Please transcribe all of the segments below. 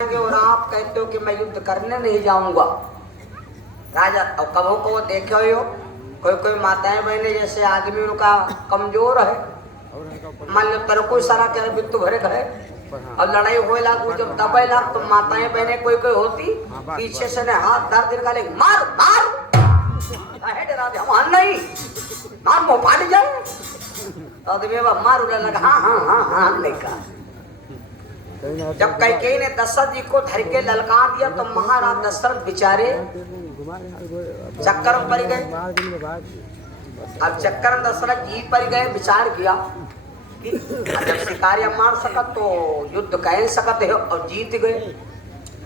और आप कहते हो कि मैं युद्ध करने नहीं जाऊंगा। राजा अब कबो को देखे हो कोई कोई माताएं बहने जैसे आदमी उनका कमजोर है, मान लो तेरे कोई सारा क्या बित्तु भरे गए और लड़ाई होए लागू जब दबाई लाग तो माताएं बहने कोई कोई होती पीछे से ने हाथ धर दिल का मार मार डरा दे हम नहीं मार मुंह फाड़ जाए आदमी मार उड़ने लगा। हाँ हाँ हाँ हाँ नहीं कहा। जब कैकेयी ने दशरथ जी को धर के ललकार दिया तो महाराज दशरथ बेचारे चक्कर में पड़ गए। अब चक्कर में दशरथ जी पड़ गए, विचार किया कि जब शिकारी मार सकत तो युद्ध कह सकते है और जीत गए।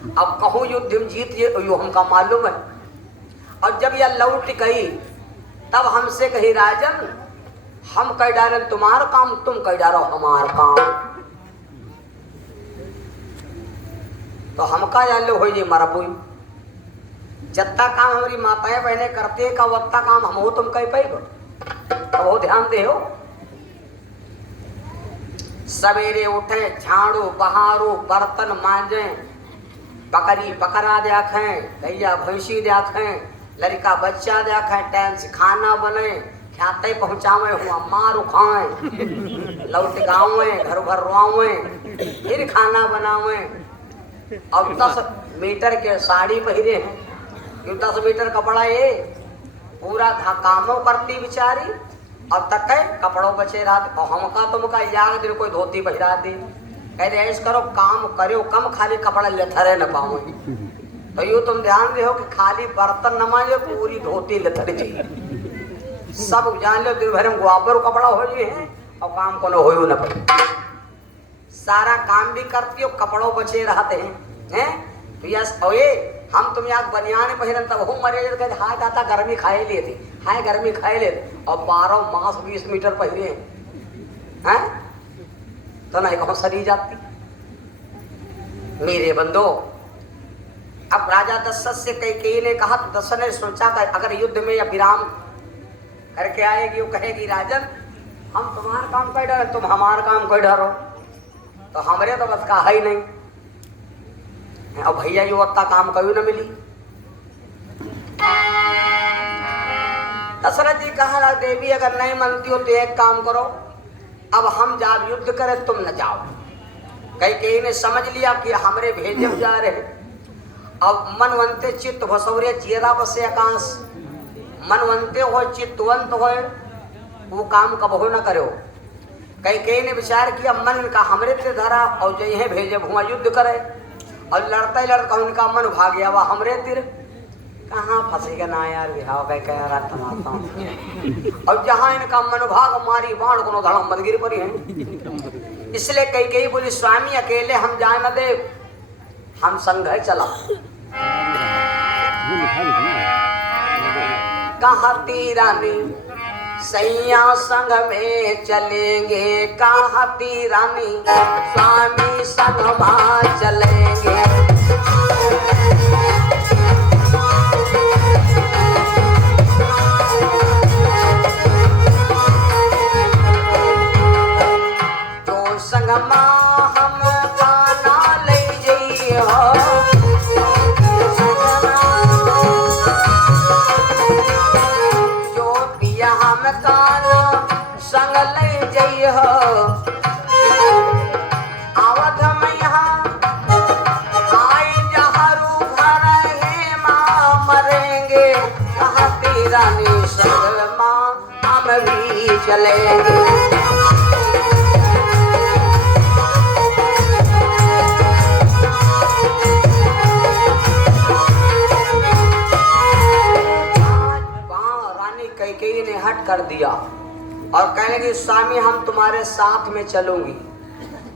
अब कहूँ युद्ध में जीत ये हमका मालूम है। और जब यह लौट गई तब हमसे कही राजन हम कह डाले तुम्हारा काम, तुम कह डालो हमारा काम। तो हमका जान लो हो ये मरबुई जत्ता काम हमारी माताएं बहने करते का वत्ता काम हम हो तुम कह पाएगो तो वो ध्यान दे हो। सवेरे उठे झाड़ू बहारू बर्तन मांजे बकरी बकरा देखें गैया भैंसी देखें लड़का बच्चा देखें टाइम से खाना बने खाते पहुँचावे हुआ मार उखाए लौट गाँवे घर घर रुआवे फिर खाना बनावे। अब 10 मीटर के साड़ी पहरे हैं 10 मीटर कपड़ा ये पूरा कामों करती बिचारी अब तक है कपड़ों बचे रात और हमका तुमका याद दिन कोई धोती पहरा दी कहते ऐसा करो काम करो कम खाली कपड़ा लेथरे न पाओ। तो यूँ तुम ध्यान दे हो कि खाली बर्तन न मांझो पूरी धोती लेथर जी सब जान लो दिन भर में गुआबर कपड़ा हो जी है और काम को न हो न पड़े सारा काम भी करती हो कपड़ों बचे रहते हैं तो यस ओए हम तुम यहाँ बनियान पहन तब हूँ मरे हाय दाता गर्मी खाए लिए थे हाय गर्मी खाए लिए और 12 मास 20 मीटर पहने हैं तो नहीं कहो सरी जाती मेरे बंदो। अब राजा दशरथ से कैकेयी ने कहा तो दशरथ ने सोचा कि अगर युद्ध में या विराम करके आएगी वो कहेगी राजन हम तुम्हारा काम कर डरो तुम हमारा काम कर डरो तो हमरे तो बस का है ही नहीं और भैया जो वत्ता काम कभी न मिली। दशरथ जी कहा देवी अगर नहीं मानती हो तो एक काम करो अब हम जब युद्ध करें तुम न जाओ। कैकेयी ने समझ लिया कि हमरे भेजे जा रहे अब मनवंते चित्त भसौरे चेरा बसे आकाश मनवंते हो चित्तवंत हो वो काम कबहो न करो। कैकेयी ने विचार किया मन का हमरे तिर धरा और जो यह भेजे भुआ युद्ध करे और लड़ते लड़का उनका मन भाग गया वह हमरे तिर कहाँ फंसेगा ना यार बिहाव कह रहा तमाता और जहाँ इनका मन भाग मारी बाण को धड़ा मंदिर पर ही है। इसलिए कैकेयी बोली स्वामी अकेले हम जाए न दे हम संग है चला कहा तीरानी सैया संग में चलेंगे कहा रानी स्वामी संग में चलेंगे। जो संग हम खाना ले जाइए जो पिया हम काना संग ले जाइए आवत में यहाँ आए जहरू घर है माँ मरेंगे कहाँ तेरा संग माँ हम भी चलेंगे। कैकेयी ने हट कर दिया और कहने लगी स्वामी हम तुम्हारे साथ में चलूंगी।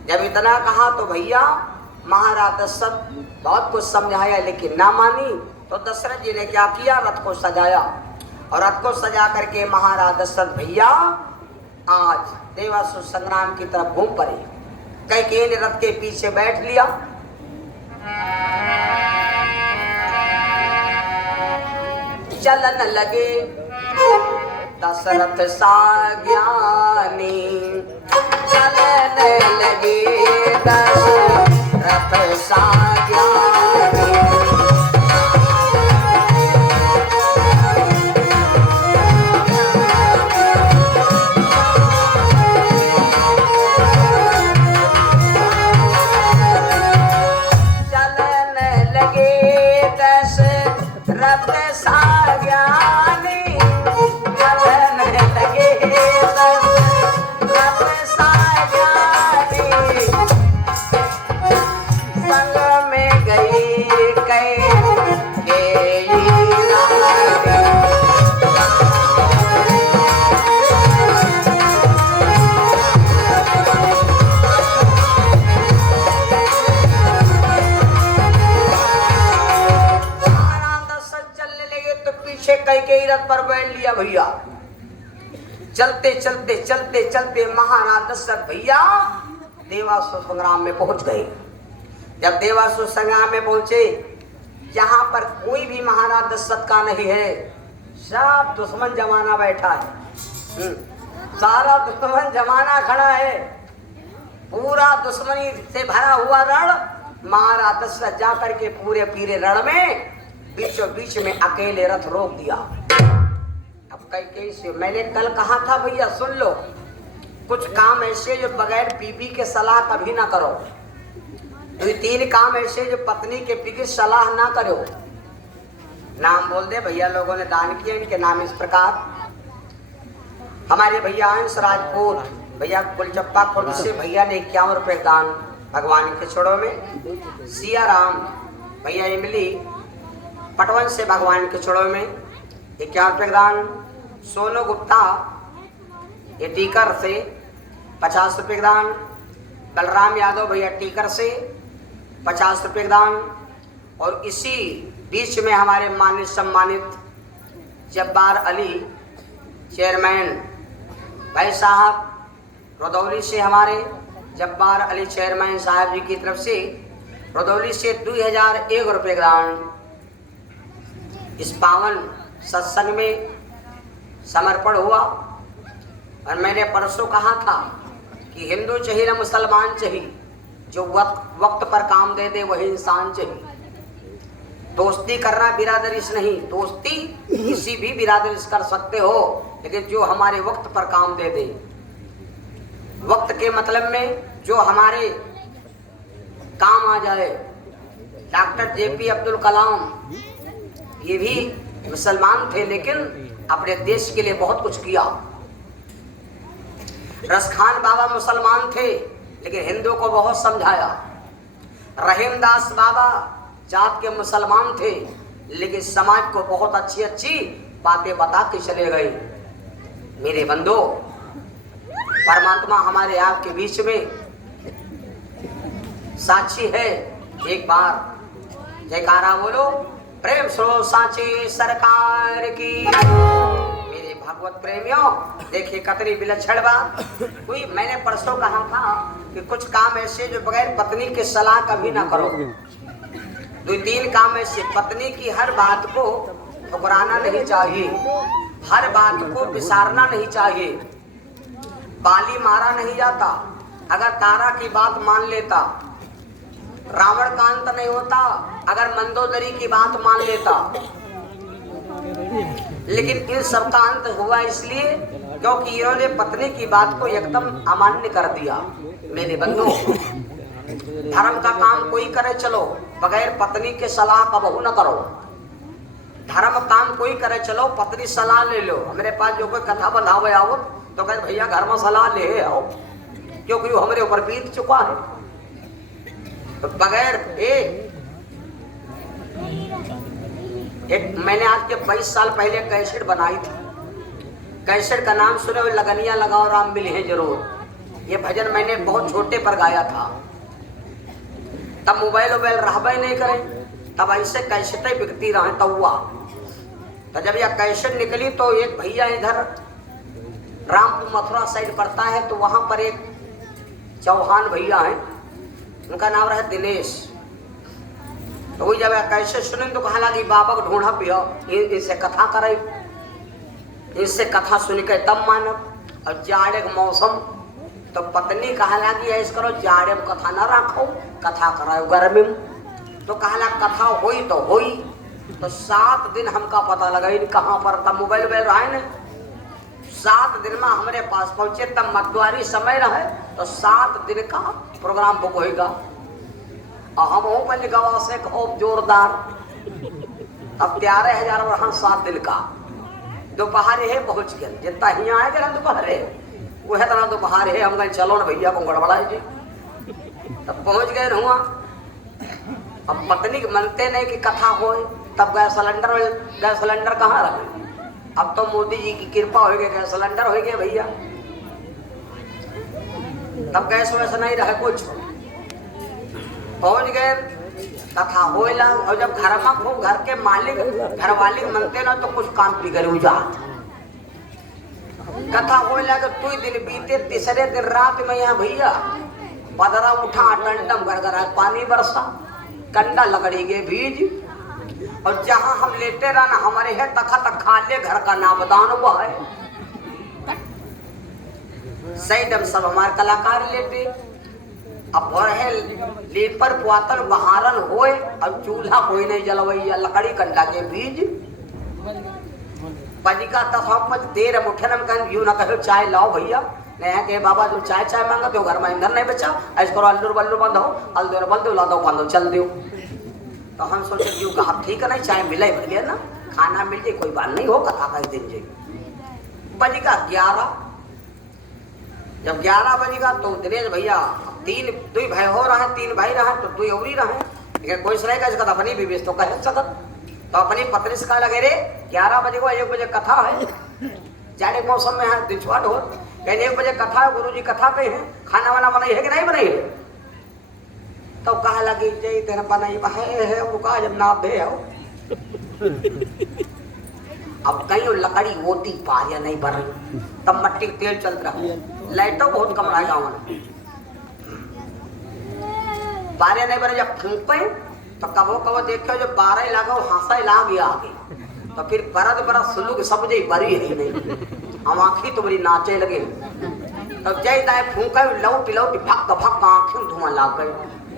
जब इतना कहा तो भैया महाराज दशरथ बहुत कुछ समझाया लेकिन ना मानी तो दशरथ जी ने क्या किया रथ को सजाया और रथ को सजा करके महाराज दशरथ भैया आज देवासुर संग्राम की तरफ घूम पड़े। कैकेयी ने रथ के पीछे बैठ लिया चलन लगे दशरथ साज्ञानी चलने लगे दशरथ रथ साज्ञानी। रथ साज्ञानी, चलने लगे रथ साज्ञानी, संग में गई कैकेयी रानी। कैकेयी रथ पर बैठ लिया भैया। चलते चलते चलते चलते महाराज दशरथ भैया देवासुर संग्राम में पहुंच गए। जब देवासुर संग्राम में पहुंचे, जहां पर कोई भी महाराज दशरथ का नहीं है, सब दुश्मन जमाना बैठा है। सारा दुश्मन जमाना खड़ा है, पूरा दुश्मनी से भरा हुआ रण। महाराज दशरथ जाकर के पूरे पीरे रण में बीचों बीच में अकेले रथ रोक दिया। अब कैकेयी से मैंने कल कहा था भैया सुन लो, कुछ काम ऐसे जो बगैर बीबी के सलाह कभी ना करो। ये 3 काम ऐसे जो पत्नी के बिना सलाह ना करो। नाम बोल दे भैया, लोगों ने दान किए, इनके नाम इस प्रकार। हमारे भैया अंश राजपूत भैया गुलचप्पा खुर्द से भैया ने 51 रुपए दान भगवान के छोड़ों में। सिया राम भैया इमली पटवन से भगवान के छोड़ों में 51 रुपए दान। सोनू गुप्ता ये टीकर से 50 रुपए दान। बलराम यादव भैया टीकर से 50 रुपए दान। और इसी बीच में हमारे माननीय सम्मानित जब्बार अली चेयरमैन भाई साहब रदौली से, हमारे जब्बार अली चेयरमैन साहब जी की तरफ से रदौली से 2001 रुपए दान इस पावन सत्संग में समर्पण हुआ। और मैंने परसों कहा था कि हिंदू चाहिए ना मुसलमान चाहिए, जो वक्त पर काम दे दे वही इंसान चाहिए। दोस्ती करना बिरादरी से नहीं, दोस्ती किसी भी बिरादरी से कर सकते हो, लेकिन जो हमारे वक्त पर काम दे दे। वक्त के मतलब में जो हमारे काम आ जाए। डॉक्टर JP अब्दुल कलाम ये भी मुसलमान थे, लेकिन अपने देश के लिए बहुत कुछ किया। रसखान बाबा मुसलमान थे, लेकिन हिंदू को बहुत समझाया। रहीमदास बाबा जात के मुसलमान थे, लेकिन समाज को बहुत अच्छी अच्छी बातें बता के चले गए। मेरे बंधु, परमात्मा हमारे आपके बीच में साक्षी है। एक बार जयकारा बोलो, प्रेम सुनो साची सरकार की। मेरे भागवत प्रेमियों, देखिए कतरी विलक्षण बात हुई। मैंने परसों कहा था कि कुछ काम ऐसे जो बगैर पत्नी के सलाह कभी ना करो। 2-3 काम ऐसे, पत्नी की हर बात को ठुकराना नहीं चाहिए, हर बात को विसारना नहीं चाहिए। बाली मारा नहीं जाता, अगर तारा की बात मान लेता। रावण का अंत नहीं होता अगर मंदोदरी की बात मान लेता। लेकिन इन सब का अंत हुआ इसलिए क्योंकि इन्होंने पत्नी की बात को एकदम अमान्य कर दिया। मेरे बंधु, धर्म का काम कोई करे चलो, बगैर पत्नी के सलाह कबहू न करो। धर्म काम कोई करे चलो, पत्नी सलाह ले लो। मेरे पास जो कोई कथा बनावे आओ तो कहे भैया घर में सलाह ले आओ, क्योंकि वो हमारे ऊपर बीत चुका है। तो बगैर एक मैंने आज के 22 साल पहले कैसेट बनाई थी। कैसेट का नाम सुने हुए, लगनिया लगाओ राम मिले हैं जरूर। ये भजन मैंने बहुत छोटे पर गाया था, तब मोबाइल रहबे नहीं करे, तब ऐसे कैसेटें बिकती रहे तब हुआ। तो जब यह कैसेट निकली तो एक भैया इधर रामपुर मथुरा साइड पड़ता है, तो वहां पर एक चौहान भैया हैं, उनका नाम रहा दिनेश। तो वही जब कैसे सुने तो कहा लगी बाबा को ढूंढा पिया, इनसे कथा करे, इनसे कथा सुन के तब मानब। और जाड़े का मौसम तो पत्नी कहला कि ऐस करो जाड़े में कथा न रखो, कथा कराओ गर्मी में। तो कहला कथा होई तो होई। तो 7 दिन हमका पता लगा इन कहाँ पर तब मोबाइल वोबाइल रहा है। 7 दिन में हमारे पास पहुंचे तब मतवारी समय रहे। तो 7 दिन का प्रोग्राम बुक होगा। और हम हो पहले गवा से खूब जोरदार। अब 13,000 वहाँ 7 दिन का दोपहर है पहुंच गए। जितना यहाँ आए गए दोपहर है वह तरह दोपहर है। हम कहें चलो ना भैया को गड़बड़ा जी। तब पहुंच गए हुआ। अब पत्नी मनते नहीं कि कथा हो। तब गैस सिलेंडर कहाँ रहे। अब तो मोदी जी की कृपा हो गई, गैस सिलेंडर हो गया भैया। तब गैस वैसे नहीं रहे कुछ। पहुंच गए कथा होइला। और जब घर में खूब घर के मालिक घरवाली मनते ना तो कुछ काम बिगड़ जात। कथा होइला कि तू दिन बीते तीसरे दिन रात में यहाँ भैया बदरा उठा टंडम गड़गड़ा पानी बरसा कंडा लकड़ी के बीज। और जहां हम लेटे रहना हमारे है तखत खाले घर का नामदान हुआ है। सही दम सब हमारे कलाकार लेटे। अब है लीड पर पुआतन बहारन होए। अब चूल्हा कोई नहीं जलवैया लकड़ी कंडा के बीज। पजिका तफापत देर मुठन में कहीं यूं ना कहो चाय लाओ भैया। नहीं के बाबा तुम चाय मांगते हो घर में ईंधन नहीं बचा। ऐसे करो अल्लू बल्लू बंद हो अल्लू बंद ला दो बंद चल दो। तो हम सोचे क्यों कहा ठीक है नहीं चाय मिले भर गया ना खाना मिल जाए कोई बात नहीं हो कथा का दिन जाए। बजेगा 11। जब 11 बजेगा तो दिनेश भैया 2 भाई हो रहे हैं 3 भाई रहे तो 2 और ही रहे। लेकिन कोई सराय का इसका अपनी भी बेच तो कह सकत। तो अपनी पत्नी से कहा लगे रे 11 बजे को 1 बजे कथा है। जाड़े मौसम में है दिनचवाट हो। कहीं 1 बजे कथा है गुरु जी कथा कही है खाना वाना बनाई है कि नहीं बनाई है। तो कहा लगी जय तेरा बनाई है रुका जब ना दे हो। अब कहीं लकड़ी होती पारिया नहीं बन रही। तब मट्टी तेल चल रहा लाइटों बहुत कम रहा गाँव में। पारिया नहीं बने जब फूके तो कबो कबो देखो जो 12 लागा हासा ला गया आगे। तो फिर बरद सुलूक सब जई बरी है नहीं। हम आँखी तो बड़ी नाचे लगे। तब जय दाए फूका लौट भक आँखी धुआं लाग गए।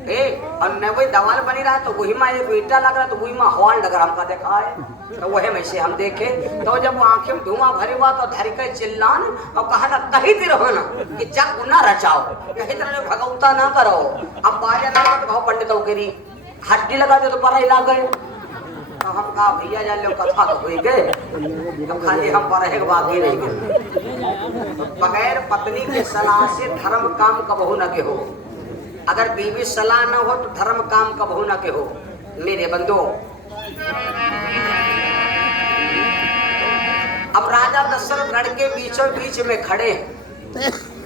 और न वही दवाल बनी रहा तो वही में एक ईटा लग रहा तो वही में हॉल लग रहा हमका देखा है। तो वही में से हम देखे तो जब वो आंखें में धुआं भरे हुआ तो धरी के चिल्लान और कहा ना कहीं तिर हो ना कि जग ना रचाओ कहीं तरह भगवता ना करो। अब बाजा ना तो भाव पंडितों के री हड्डी लगा दे तो पर ला गए। तो हम कहा भैया जान लो कथा तो हुई गए। तो खाली हम पर एक बाकी नहीं गए। बगैर पत्नी के सलाह से धर्म काम कबहू न के हो। अगर बीवी सलाह न हो तो धर्म काम कबहू न के हो। मेरे बंधु अब राजा दशरथ रण के बीचों बीच में खड़े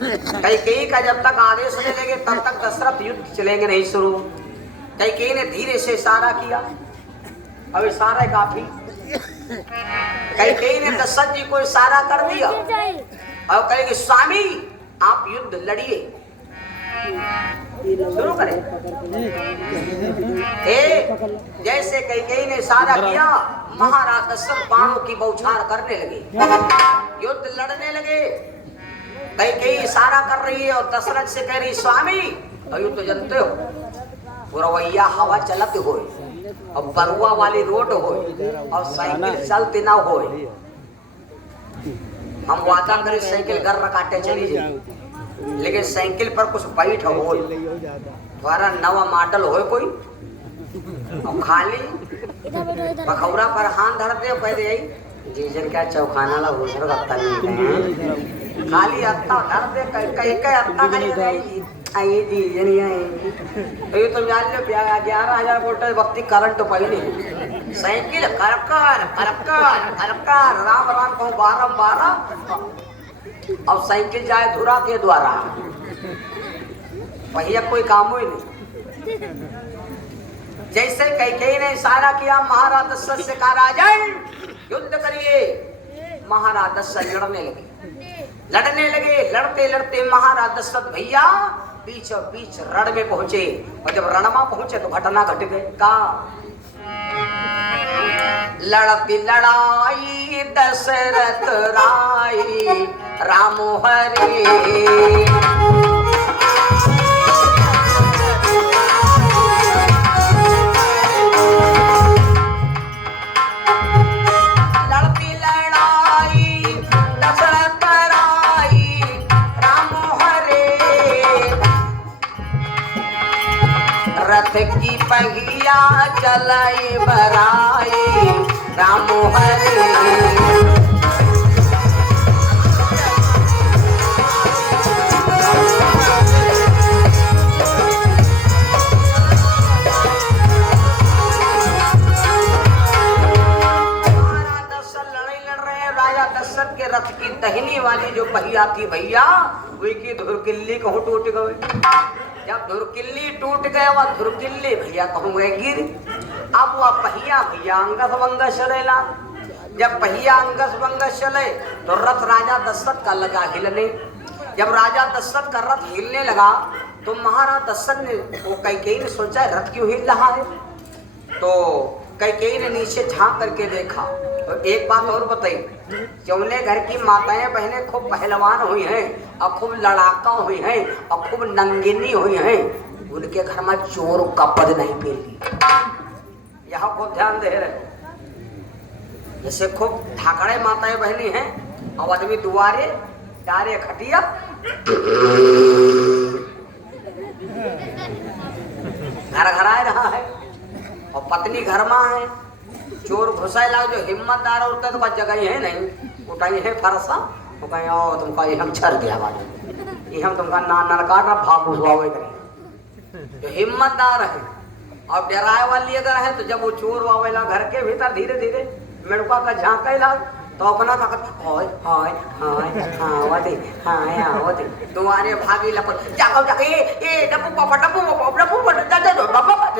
कैकेयी का जब तक आदेश नहीं लेंगे तब तक दशरथ युद्ध चलेंगे नहीं शुरू। कैकेयी ने धीरे से इशारा किया। अब इशारा काफी। कैकेयी ने दशरथ जी को इशारा कर दिया और कहेगी स्वामी आप युद्ध लड़िए शुरू करें। जैसे कैकेयी ने इशारा किया महाराज दशरथ बाणों की बौछार करने लगे युद्ध लड़ने लगे। कैकेयी इशारा कर रही है और दशरथ से कह रही स्वामी युद्ध तो जानते हो पुरवैया हवा चलत हो और बरुआ वाली रोड हो और साइकिल चलती ना हो। हम वादा करें साइकिल घर काटे चली जाए लेकिन साइकिल पर कुछ बैठ हो द्वारा नवा मॉडल हो कोई और खाली पखौड़ा पर हाथ धर दे पहले यही जीजन क्या चौखाना ला घुसर करता नहीं खाली अत्ता धर दे कई कई अत्ता नहीं आई जीजन आई। ये तो जान लो 11,000 वोल्ट वक्ती करंट तो पहले साइकिल करकर करकर करकर राम राम कहूँ 12 अब साइकिल जाए धुरा के द्वारा पहिया कोई काम ही नहीं। जैसे कैकेयी ने इशारा किया महाराज दशरथ से कहा राजन युद्ध करिए। महाराज दशरथ लड़ने लगे लड़ते लड़ते महाराज दशरथ भैया बीचों बीच रण में पहुंचे और जब रण में पहुंचे तो घटना घट गई का लड़ती लड़ाई दशरथ राई राम हरे पहिया चलाई बराई राम हरि। के रथ की दहिनी वाली जो पहिया थी भैया वही की धुरकिल्ली कहूँ टूट गए। जब धुरकिल्ली टूट गए वह धुरकिल्ली भैया कहूँ गए गिर। अब वह पहिया भैया अंगस वंगस चलेला। जब पहिया अंगस वंगस चले तो रथ राजा दशरथ का लगा हिलने। जब राजा दशरथ का रथ हिलने लगा तो महाराज दशरथ ने वो कैकेयी ने सोचा रथ क्यों हिल रहा है। तो कैकेयी ने नीचे झांक करके देखा। तो एक बात और बताई जौने घर की माताएं बहनें खूब पहलवान हुई हैं और खूब लड़ाका हुई हैं और खूब नंगिनी हुई हैं उनके घर में चोर का पद नहीं पेली। यहाँ खूब ध्यान दे रहे। जैसे खूब ठाकड़े माताएं बहनी हैं और आदमी दुआरे डारे खटिया घर घर आ रहा है और पत्नी घर में है। चोर घुसाए लाओ जो हिम्मतदार होता है तो कोई जगह है नहीं उठाई है फरसा तो कहीं ओ तुमका ये हम छर दिया बाजू ये हम तुमका नान काट रहा भाग घुसवावे करें। जो हिम्मतदार है और डराए वाली अगर है तो जब वो चोर वावेला घर के भीतर धीरे धीरे मेड़का का झांका ला तो अपना का हाय हाय हाय आवते हाय आवते दुआरे भागी लपट जाओ जाके ए डब्बू पापा डब्बू पापा डब्बू पापा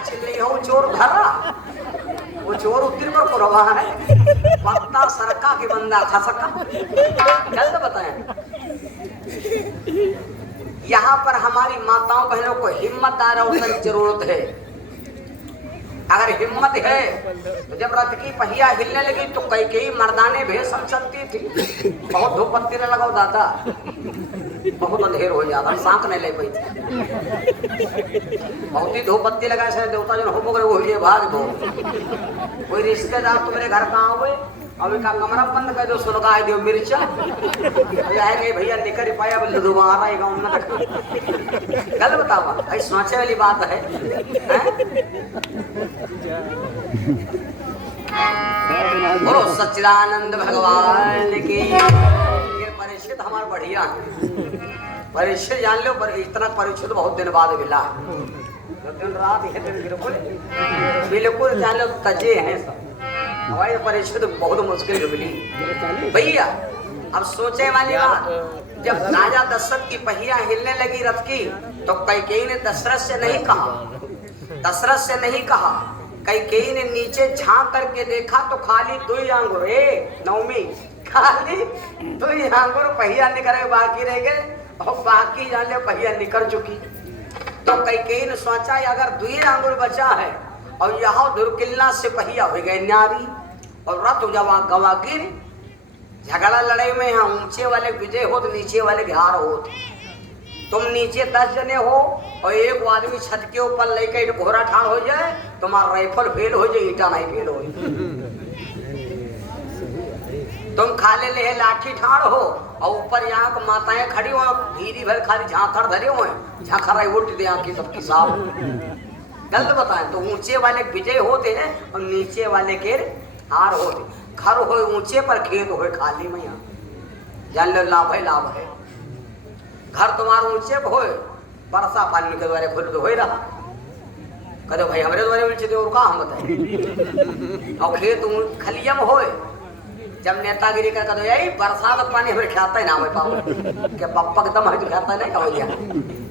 चिल्ली हो चोर धरा। वो चोर उत्तर पर को रहा है पत्ता सरका के बंदा खसका। जल्द बताएं यहाँ पर हमारी माताओं बहनों को हिम्मतदार होने की जरूरत है। अगर हिम्मत है तो जब रथ की पहिया हिलने लगी तो कई मर्दाने भेष सब चलती थी। बहुत धूप बत्ती न लगाओ दादा बहुत अंधेर हो जाता सांक नहीं ले पाई थी। बहुत ही धूप बत्ती लगा से देवता जो हो गए वो ये भाग दो। कोई रिश्तेदार तुम्हारे घर कहाँ हुए अभी का कमरा बंद कर दो सुलगा दो मिर्चा आएगा भैया निकल पाया दोबारा आएगा उन्ना गल बतावा भाई सोचे वाली बात है, बोलो सच्चिदानंद भगवान की। ये परिचित हमारा बढ़िया परिचित जान लो पर इतना परिचित बहुत दिन बाद मिला दिन रात ये दिन बिल्कुल बिल्कुल जान लो तजे हैं सब हमारे परिचित बहुत मुश्किल से मिली भैया। अब सोचे वाली बात जब राजा दशरथ की पहिया हिलने लगी रथ की तो कैकेयी ने दशरथ से नहीं कहा कैकेयी ने नीचे झांक करके देखा तो खाली 2 आंगुर नवमी खाली 2 आंगुर पहिया निकल बाकी रह गए और बाकी जान ले पहिया निकल चुकी। तो कैकेयी ने सोचा अगर 2 आंगुर बचा है और यहाँ दुर्किल्ला से पहिया हो गए नारी और रथ जवा गवा गिर। झगड़ा लड़ाई में यहाँ ऊंचे वाले विजय हो तो नीचे वाले बिहार हो। तुम नीचे 10 जने हो और एक आदमी छत के ऊपर लेकर घोड़ा ठाड़ हो जाए तुम्हारा राइफल फेल हो जाए ईटा नहीं फेल हो। तुम खाले ले लाठी ठाड़ हो और ऊपर यहाँ को माताएं खड़ी हो धीरी भर खाली झांखड़ धरे हुए झांखड़ा उल्ट दे आंखी सबकी साफ। गलत बताएं तो ऊंचे वाले विजय होते हैं और नीचे वाले के हार होते। घर हो ऊंचे पर खेत हो खाली में यहाँ जान लो लाभ है। घर तुम्हारा ऊंचे पर हो वर्षा पानी के द्वारे खुद हो रहा कदो भाई हमारे द्वारे मिलते और कहा हम बताए और खेत खलियम हो जब नेतागिरी कर कदो यही बरसात पानी हमें खाता ही ना हो पाओ क्या पप्पा एकदम है खाता नहीं हो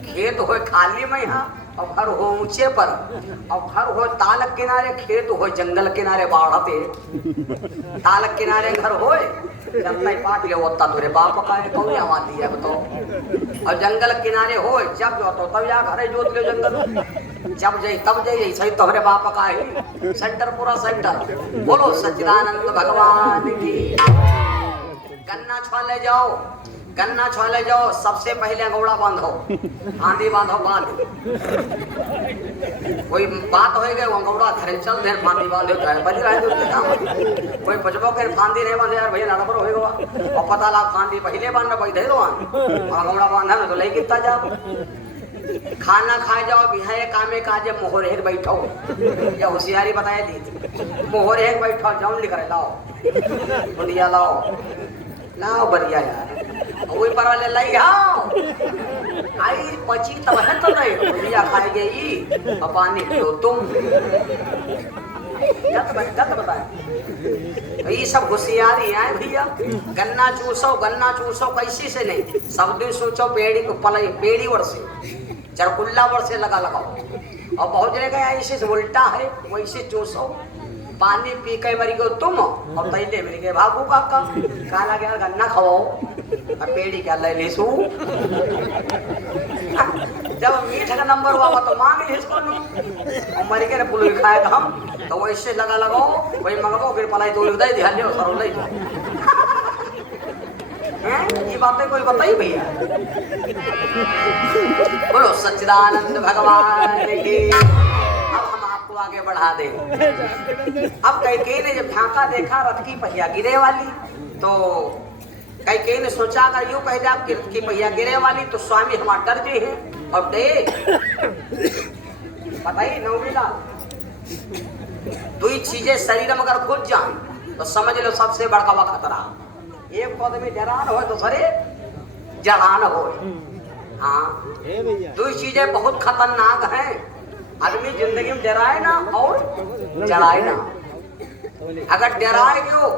खेत हो खाली में यहाँ और घर हो ऊंचे पर और घर हो ताल किनारे खेत हो जंगल किनारे बाढ़ते ताल किनारे घर हो जब नहीं पाट ले होता तुरे बाप का है कौन आवाज दिया बताओ। और जंगल किनारे हो जब जो तो तब या घरे जोत ले जंगल जब जाई तब जाई सही तुम्हारे बाप का है सेंटर पूरा सेंटर। बोलो सच्चिदानंद भगवान की। गन्ना छाले जाओ गन्ना छोले जाओ, सबसे पहले अंगौड़ा बांधो, फांदी बांधो, बांध कोई बात हो गई अंगौड़ा धरे चल दे, फांदी बांधो तो बज रहा है उसके काम। कोई बचबो के फांदी नहीं बांधे यार भैया लड़बर हो गया और पता लगा फांदी पहले बांधना बैठे दो अंगौड़ा बांधा तो ले कितना जाओ। खाना खाए जाओ बिहाए कामे काजे मोहर एक बैठो, या होशियारी बताए दी मोहर एक बैठो जाऊन लिख रहे लाओ बढ़िया लाओ लाओ बढ़िया यार वही पर वाले लाई आओ आई पची तब है तो नहीं बढ़िया खाए गई और पानी पियो तुम गलत बताए। ये सब होशियारी है भैया। गन्ना चूसो कैसी से नहीं, सब दिन सोचो पेड़ी को पलाई पेड़ी वर से चरकुल्ला वर से लगाओ और बहुत जगह का ऐसे उल्टा है वैसे चूसो पानी पी के मरी गो तुम और तैले मरी गए भागू काका काला गया गन्ना खाओ और पेड़ी क्या ले लेसू जब मीठ का नंबर हुआ तो मांग ली इसको और मरी के पुल खाएगा हम तो वैसे लगाओ वही मंगवाओ फिर पलाई तो उदय ध्यान दो सर ले ये बातें कोई बताई भैया। बोलो सच्चिदानंद भगवान की। अब हम आपको आगे बढ़ा दे। अब कैकेयी ने जब झांका देखा रथ की पहिया गिरे वाली तो कैकेयी ने सोचा अगर यूं कह दिया रथ की पहिया गिरे वाली तो स्वामी हमारा डर गए हैं और देख बताइए नौमीला दो चीजें शरीर में अगर घुस जाए तो समझ लो सबसे बड़का खतरा। एक पद में जरान हो तो सरे जलान हो। हाँ दो चीजें बहुत खतरनाक हैं। आदमी जिंदगी में डराए ना और जलाए ना। अगर डराए गयो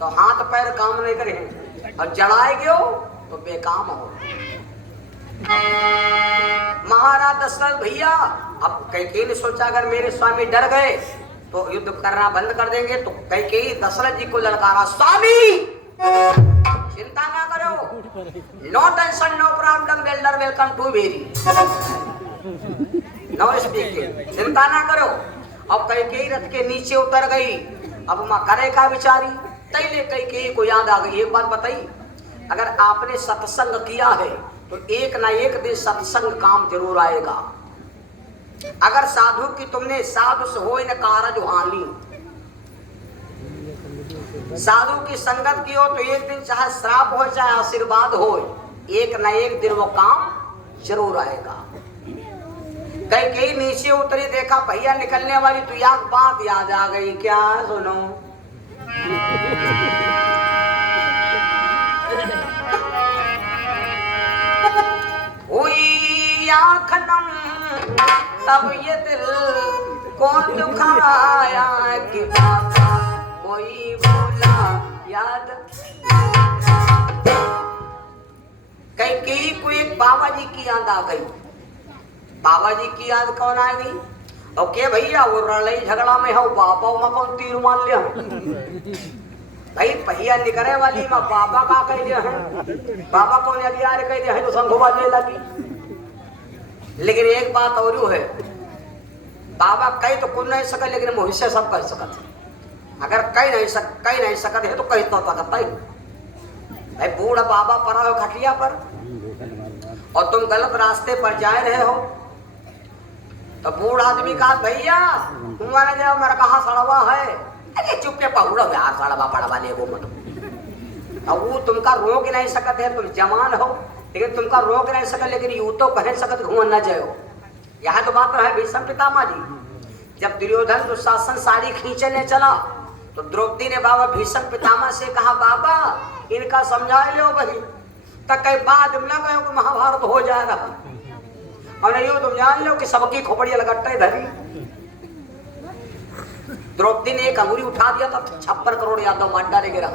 तो हाथ पैर काम नहीं करे और जलाए गयो तो बेकाम हो। महाराज दशरथ भैया अब कैकेयी ने सोचा अगर मेरे स्वामी डर गए तो युद्ध करना बंद कर देंगे तो कैकेयी दशरथ जी को ललकारा स्वामी चिंता ना करो no tension no problem welder welcome to very no speaking चिंता ना करो। अब कैकेयी रथ के नीचे उतर गई। अब मां करे का विचारी तैले कैकेयी को याद आ गई। एक बात बताई अगर आपने सत्संग किया है तो एक ना एक दिन सत्संग काम जरूर आएगा। अगर साधु की तुमने साधु से हो न कारज हानि साधु की संगत की हो तो एक दिन चाहे श्राप हो चाहे आशीर्वाद हो एक ना एक दिन वो काम जरूर आएगा। कैकेयी नीचे उतरी देखा भैया निकलने वाली तो याद बात याद आ गई। क्या सुनो हुई आँख नम तब ये दिल कौन दुखाया कि बाबा कोई बोला याद। कैकेयी को एक बाबा जी की याद आ गई। बाबा जी की याद कौन आ गई? ओके भैया वो लड़ाई झगड़ा में हो बाबा में कौन तीर मान लिया भाई पहिया निकले वाली माँ बाबा का कह दिया है बाबा कौन यदि यार कह दिया है तो संघोबा ले लगी। लेकिन एक बात और है बाबा कह तो कुछ नहीं सके लेकिन मोहित से सब कह सकते। अगर कह नहीं सकते है तो कह तो सकता ही भाई। बूढ़ा बाबा पड़ा हो खटिया पर और तुम गलत रास्ते पर जा रहे हो तो बूढ़ आदमी कहा भैया तुम्हारा जब मेरा कहा सड़वा है अरे चुप के पहुड़ा यार सड़वा पड़वा ले वो मत। अब वो तुमका रोक नहीं सकते है तुम जवान हो लेकिन तुमका रोक नहीं सके लेकिन यूं तो कह सकते घूमना जाओ। यह तो बात है भीष्म पितामह जी जब दुर्योधन दुशासन साड़ी खींचने चला तो द्रौपदी ने बाबा भीष्म पितामह से कहा बाबा इनका समझा लो भाई तक कई बाद में ना कहो कि महाभारत हो जाएगा और नहीं हो तुम जान लो कि सबकी खोपड़ी लगट्टे धरी। द्रौपदी ने एक अंगुली उठा दिया था 56 करोड़ यादव मार डाले गिरा।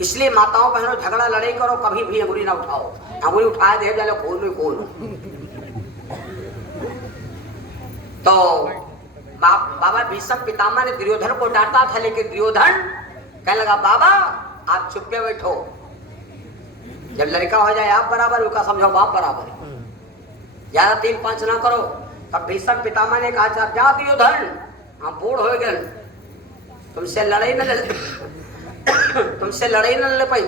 इसलिए माताओं बहनों झगड़ा लड़ाई करो कभी भी अंगुली ना उठाओ। अंगुली उठाए दे जाए खोल तो बाबा भीष्म पितामह ने दुर्योधन को डांटा था लेकिन दुर्योधन कहने लगा बाबा आप चुप के बैठो जब लड़का हो जाए आप बराबर उनका समझो बाप बराबर ज्यादा 3-5 ना करो। तब भीष्म पितामह ने कहा जा दुर्योधन हम बूढ़ हो गए तुमसे लड़ाई न तुमसे लड़ाई न ले पाई,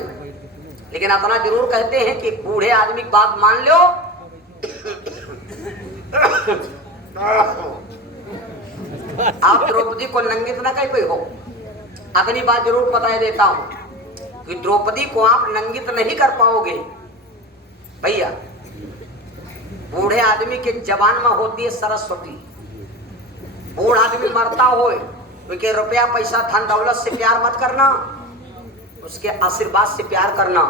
लेकिन अपना जरूर कहते हैं कि बूढ़े आदमी की बात मान लो। आप द्रौपदी को नंगी तो ना कह पाई हो। अपनी बात जरूर बता देता हूं कि द्रौपदी को आप नंगित नहीं कर पाओगे भैया। बूढ़े आदमी के जबान में होती है सरस्वती। बूढ़ा आदमी मरता हो क्योंकि रुपया पैसा धन दौलत से प्यार मत करना, उसके आशीर्वाद से प्यार करना।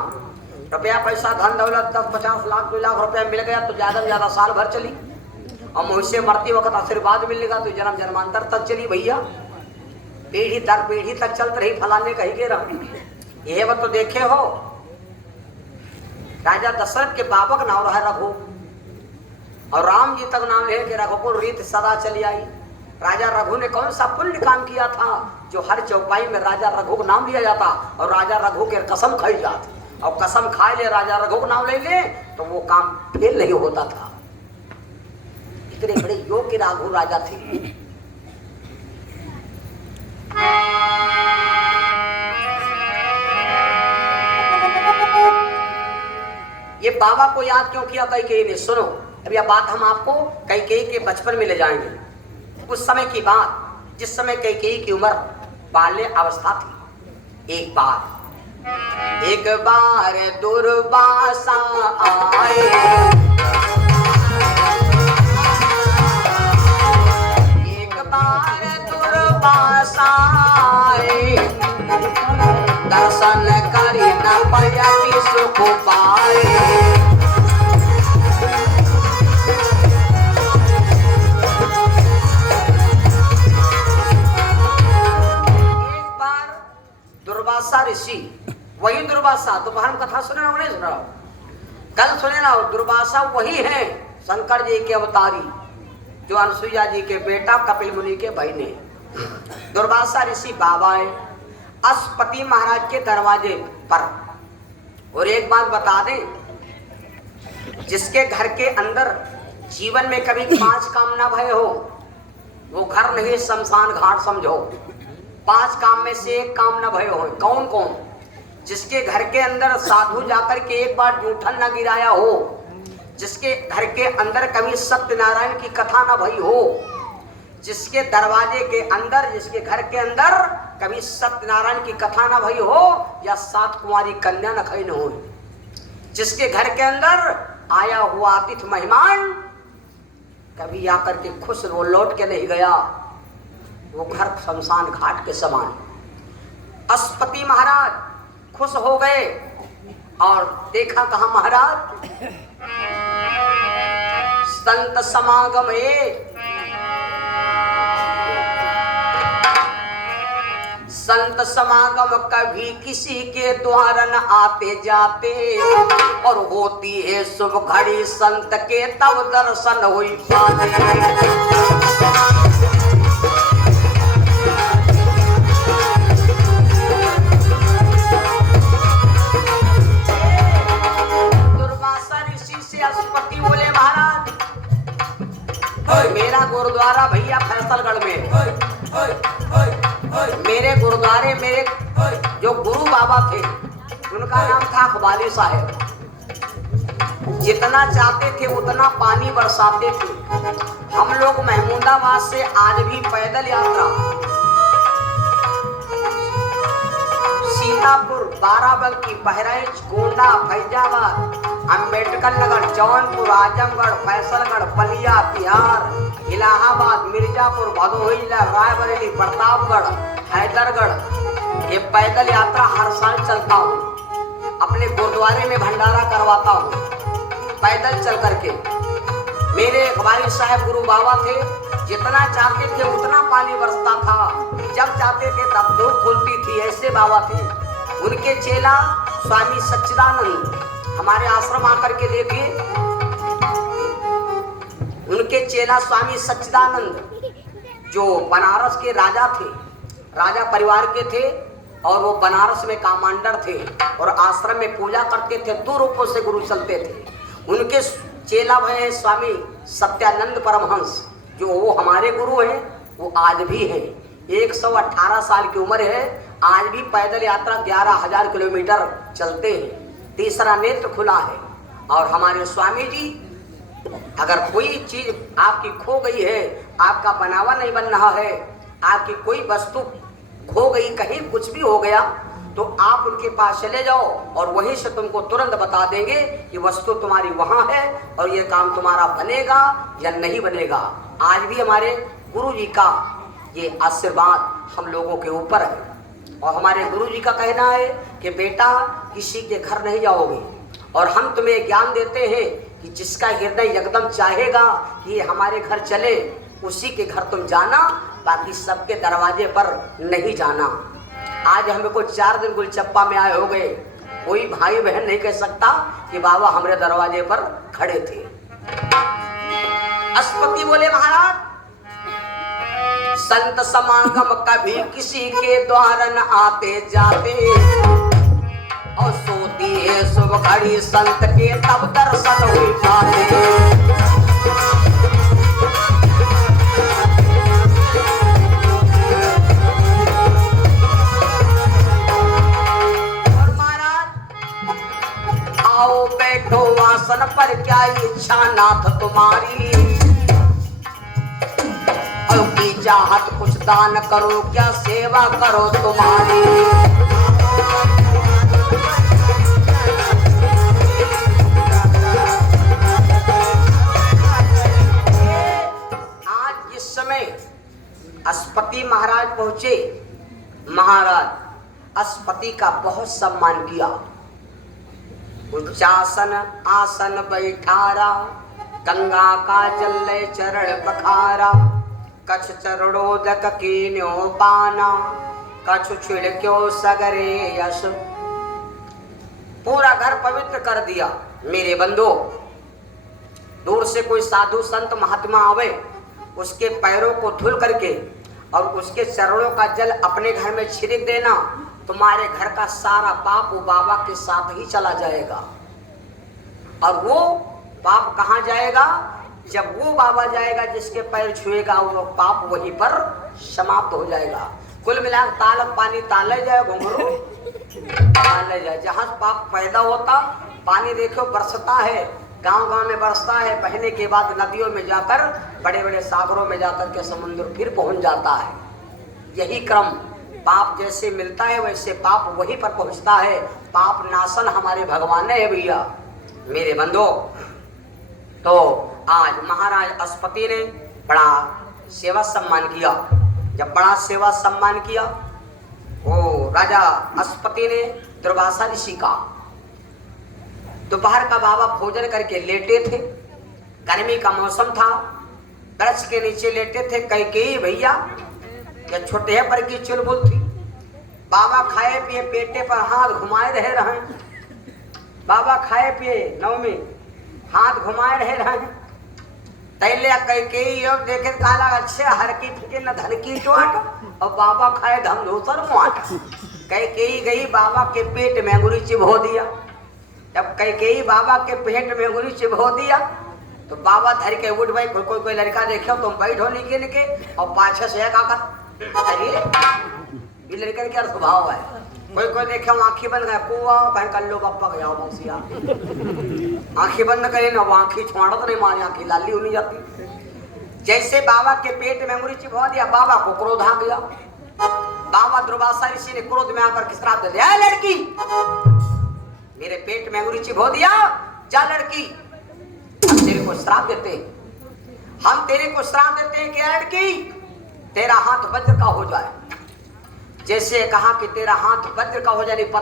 रुपया पैसा धन दौलत 10-50 लाख 2 लाख रुपया मिल गया तो ज्यादा से ज्यादा साल भर चली, और मुझसे मरते वक्त आशीर्वाद मिलेगा तो जन्म जन्मांतर तक चली भैया। पीढ़ी दर पीढ़ी तक चलते रही, फलाने कही के रही। ये बात तो देखे हो, राजा दशरथ के बाबा का नाम रहा रघु, और राम जी तक नाम ले के रघुपुर रीत सदा चली आई। राजा रघु ने कौन सा पुण्य काम किया था जो हर चौपाई में राजा रघु का नाम लिया जाता और राजा रघु के कसम खाई जाती, और कसम खाए ले राजा रघु का नाम ले ले तो वो काम फेल नहीं होता था। इतने बड़े योग्य रघु राजा थे। ये बाबा को याद क्यों किया कैकेयी ने? सुनो, अब यह बात हम आपको कैकेयी के बचपन में ले जाएंगे। उस समय की बात जिस समय कैकेयी की उम्र बाल्य अवस्था थी। एक बार दुर्वासा आए, एक बार दुर्वासा आए, दर्शन करी न पयति सुख पाए। दुर्वासा ऋषि, वही दुर्वासा दोपहर में कथा सुने नहीं सुना, कल सुने ना। दुर्वासा वही है शंकर जी के अवतारी जो अनसुईया जी के बेटा कपिल मुनि के भाई ने। दुर्वासा ऋषि बाबा है अश्वपति महाराज के दरवाजे पर। और एक बात बता दें, जिसके घर के अंदर जीवन में कभी 5 काम ना भय हो वो घर नहीं शमशान घाट समझो। 5 काम में से एक काम न भयो हो। कौन कौन? जिसके घर के अंदर साधु जाकर के एक बार जूठन न गिराया हो, जिसके घर के अंदर कभी सत्यनारायण की कथा न भई हो, जिसके दरवाजे के अंदर जिसके घर के अंदर कभी सत्यनारायण की कथा न भई हो या 7 कुंवारी कन्या न खई न हो, जिसके घर के अंदर आया हुआ अतिथि मेहमान कभी आकर के खुश वो लौट के नहीं गया, वो घर शमशान घाट के समान। अश्वपति महाराज खुश हो गए और देखा कहा महाराज संत समागम है। संत समागम कभी किसी के द्वार न आते जाते, और होती है शुभ घड़ी संत के तब दर्शन हुई पाते। मेरा गुरुद्वारा भैया फैसलगढ़ में, मेरे गुरुद्वारे मेरे जो गुरु बाबा थे उनका नाम था अकबाली साहब। जितना चाहते थे उतना पानी बरसाते थे। हम लोग महमूदाबाद से आज भी पैदल यात्रा सीतापुर, बाराबंकी, बहराइच, गोंडा, फैजाबाद, अम्बेडकर नगर, जौनपुर, आजमगढ़, फैसलगढ़, बलिया, बिहार, इलाहाबाद, मिर्जापुर, भदोही, रायबरेली, प्रतापगढ़, हैदरगढ़, ये पैदल यात्रा हर साल चलता हूँ। अपने गुरुद्वारे में भंडारा करवाता हूँ पैदल चल करके। मेरे अकबारी साहब गुरु बाबा थे, जितना चाहते थे उतना पानी बरसता था, जब चाहते थे तब धूप खुलती थी, ऐसे बाबा थे। उनके चेला स्वामी सच्चिदानंद हमारे आश्रम आकर के देखे। उनके चेला स्वामी सच्चिदानंद जो बनारस के राजा थे, राजा परिवार के थे, और वो बनारस में कमांडर थे और आश्रम में पूजा करते थे। 2 रूपों से गुरु चलते थे। उनके चेला भय हैं स्वामी सत्यानंद परमहंस, जो वो हमारे गुरु हैं, वो आज भी हैं। 118 साल की उम्र है आज भी पैदल यात्रा 11,000 किलोमीटर चलते हैं। तीसरा नेत्र खुला है। और हमारे स्वामी जी, अगर कोई चीज आपकी खो गई है, आपका बनावा नहीं बन रहा है, आपकी कोई वस्तु खो गई, कहीं कुछ भी हो गया, तो आप उनके पास चले जाओ और वहीं से तुमको तुरंत बता देंगे कि वस्तु तुम्हारी वहां है और ये काम तुम्हारा बनेगा या नहीं बनेगा। आज भी हमारे गुरु जी का ये आशीर्वाद हम लोगों के ऊपर है। और हमारे गुरु जी का कहना है कि बेटा किसी के घर नहीं जाओगे, और हम तुम्हें ज्ञान देते हैं कि जिसका हृदय एकदम चाहेगा कि ये हमारे घर चले, उसी के घर तुम जाना, बाकी सबके दरवाजे पर नहीं जाना। आज हमें को 4 दिन गुलचप्पा में आए हो गए, कोई भाई बहन नहीं कह सकता कि बाबा हमारे दरवाजे पर खड़े थे। अस्पति बोले महाराज, संत समागम कभी किसी के द्वार न आते जाते, और सोती है शुभ घड़ी संत के तब दर्शन हो पाते। और महाराज आओ बैठो आसन पर, क्या इच्छा नाथ तुम्हारी, और की चाहत कुछ दान करो, क्या सेवा करो तुम्हारी। आज इस समय अस्पति महाराज पहुंचे। महाराज अस्पति का बहुत सम्मान किया, उच्चासन आसन बैठारा, गंगा का जल चरण पखारा, कछ चरणोदक कीन्यो पाना, कछु छिड़क्यो सगरे यश। पूरा घर पवित्र कर दिया। मेरे बंधु, दूर से कोई साधु संत महात्मा आवे, उसके पैरों को धुल करके और उसके चरणों का जल अपने घर में छिड़क देना, तुम्हारे घर का सारा पाप वो बाबा के साथ ही चला जाएगा। और वो पाप कहाँ जाएगा? जब वो बाबा जाएगा जिसके पैर छुएगा, वो पाप वहीं पर समाप्त हो जाएगा। कुल मिलाकर तालक पानी ताले जाए, घुंघरू ताले जाए। जहां पाप पैदा होता, पानी देखो बरसता है, गांव गांव में बरसता है, बहने के बाद नदियों में जाकर, बड़े बड़े सागरों में जाकर के समुद्र फिर पहुंच जाता है। यही क्रम, पाप जैसे मिलता है वैसे पाप वहीं पर पहुंचता है। पाप नाशन हमारे भगवान ने है भैया। मेरे बंधु, तो आज महाराज अस्पति ने बड़ा सेवा सम्मान किया। जब बड़ा सेवा सम्मान किया, वो राजा अस्पति ने दुर्वासा ऋषि का, दोपहर का बाबा भोजन करके लेटे थे, गर्मी का मौसम था, वृक्ष के नीचे लेटे थे। कैकेयी भैया या छोटे पर की चुलबुल थी। बाबा खाए पिए पेटे पर हाथ घुमाए रहे। बाबा खाए पिए नवमी हाथ घुमाए रहे। तैले कैकेयी और देखे काला अच्छे हर की फिके न धन की चोट, और बाबा खाए धम धोतर मुआट। कैकेयी गई बाबा के पेट में अंगुरी चिबो दिया। जब कैकेयी बाबा के पेट में अंगुरी चिबो दिया, तो बाबा धर के उठ भाई, कोई लड़का देखो तुम बैठो निके निके, और पाछे से अरे ये लड़के का क्या स्वभाव है। कोई देखे आंखी बंद गया, कुआ बहन कर लो पप्पा गया मौसिया, आंखी बंद करे ना, वो आंखी छोड़ा तो नहीं मारे, आंखी लाली होनी जाती। जैसे बाबा के पेट में अंगुरी चिबा दिया, बाबा को क्रोध आ गया। बाबा दुर्वासा ऋषि ने क्रोध में आकर श्राप दे दिया, लड़की मेरे पेट में अंगुरी चिबा दिया, जा लड़की हम तेरे को श्राप देते हैं, हम तेरे को श्राप देते हैं कि लड़की तेरा हाथ वज्र का हो जाए। जैसे कहा कि तेरा हाथ वज्र का हो जाए,